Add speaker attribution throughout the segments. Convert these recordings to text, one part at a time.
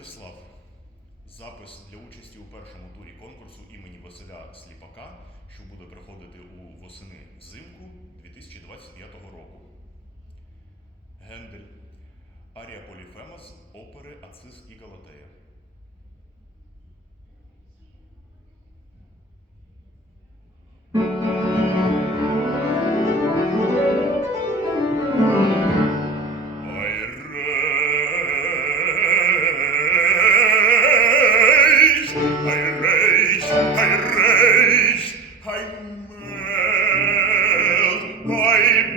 Speaker 1: Владислав. Запис для участі у першому турі конкурсу імені Василя Сліпака, що буде проходити у восени взимку 2025 року. Гендель. Арія Поліфемас опери Ацис і Галатея.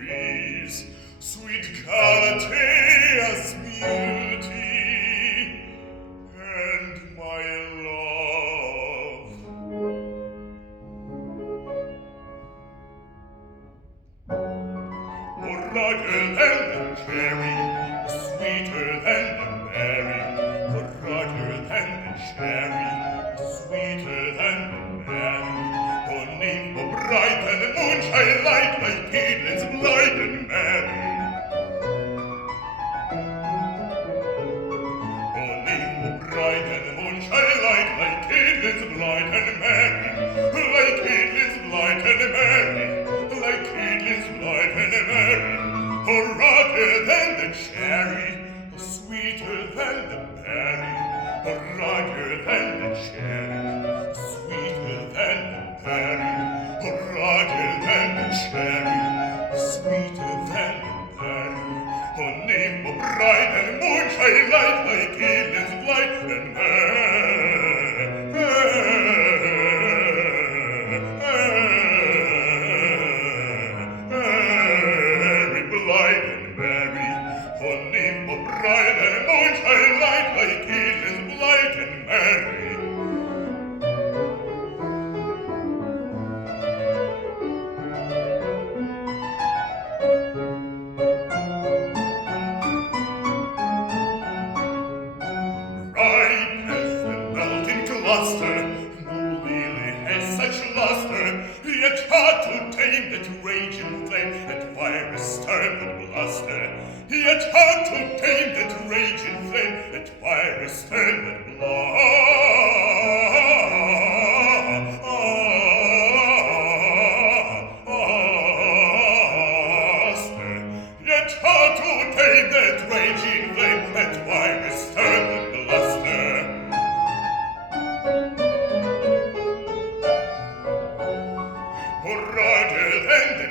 Speaker 2: breeze, sweet Galatea's beauty, and my love. Oracle and the cherry, sweeter than the berry, Oracle than the cherry, in.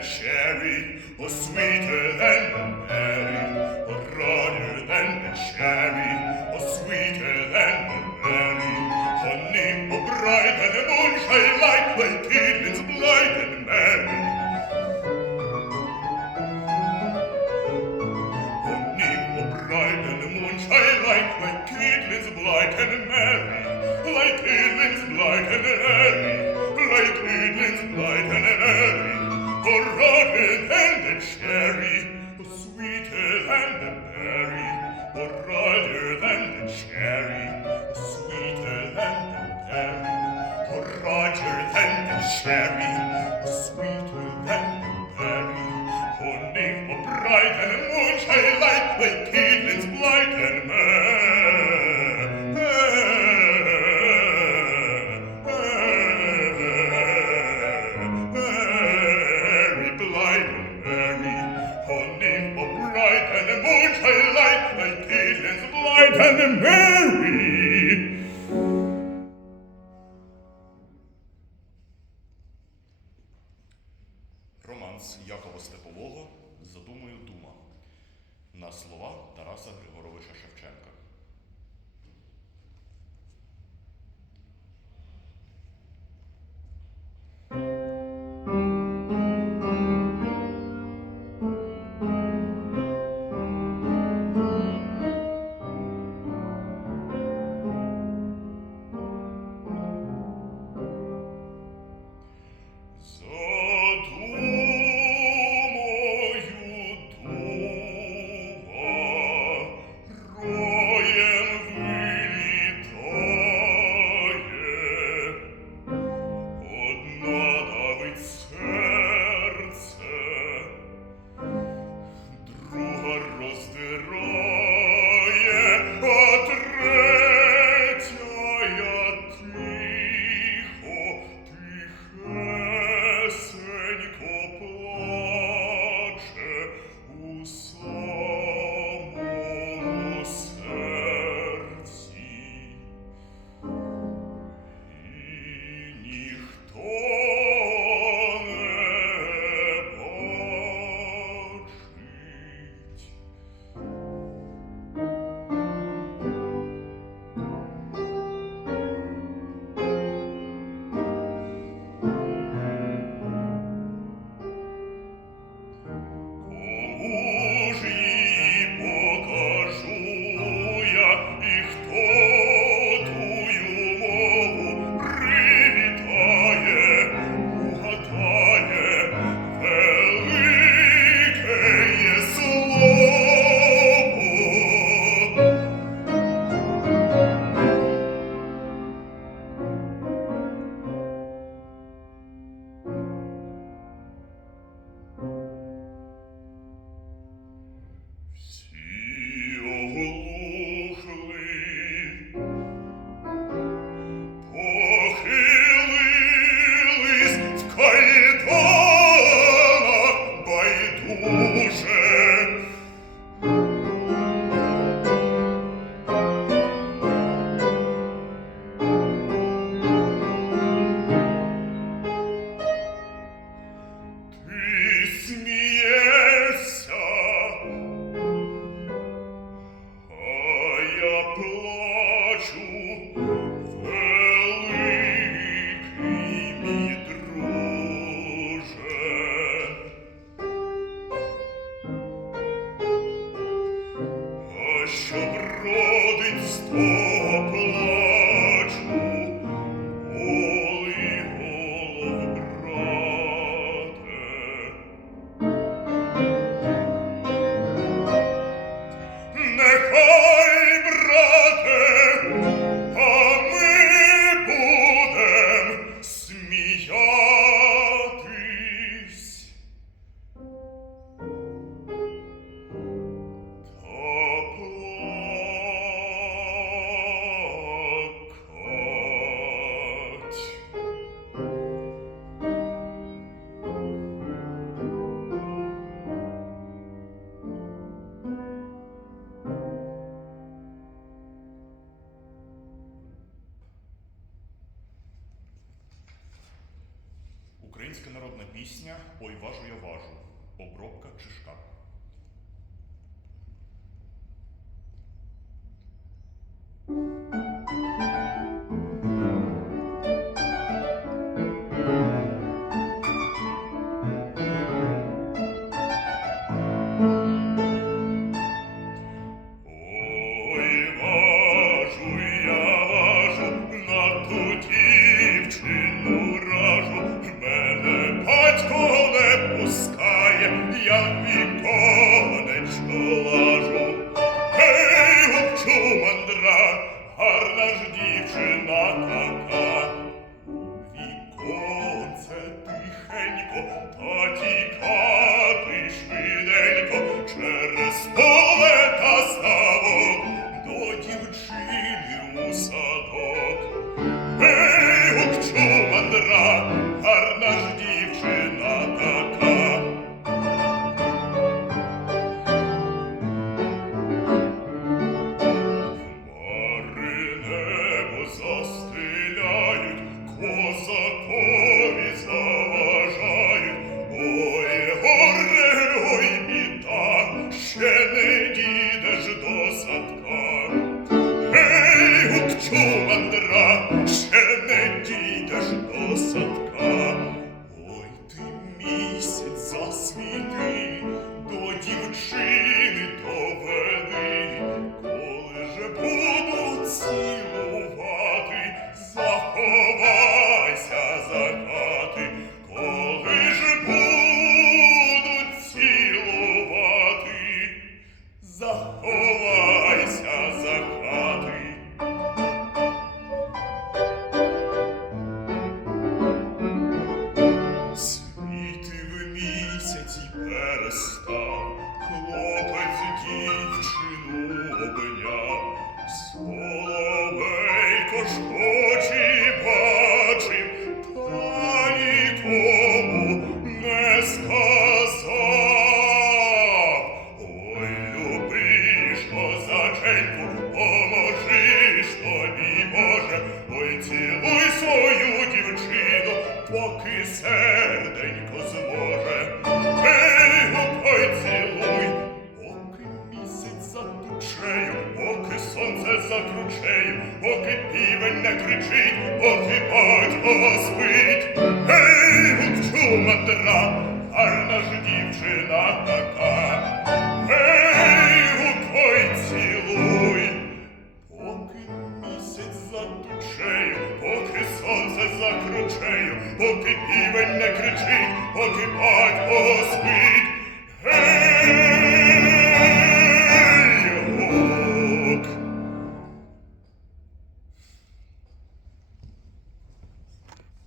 Speaker 2: cherry, oh sweeter like an Mary, like England's like an like England's like an Mary, than cherry, or sweeter than the berry, or rider than the cherry, sweeter than the berry, than cherry, or sweeter than the berry, or name
Speaker 3: Corporal. Oh.
Speaker 1: Українська народна пісня Ой важу я важу. Обробка чи шкаф.
Speaker 4: гарна ж дівчина та обняв, Соловейко ж очі бачив, та не сказав. Ой, любишко, заченьку, поможиш тобі, Боже, ой, цілуй свою дівчину, поки серденько зна.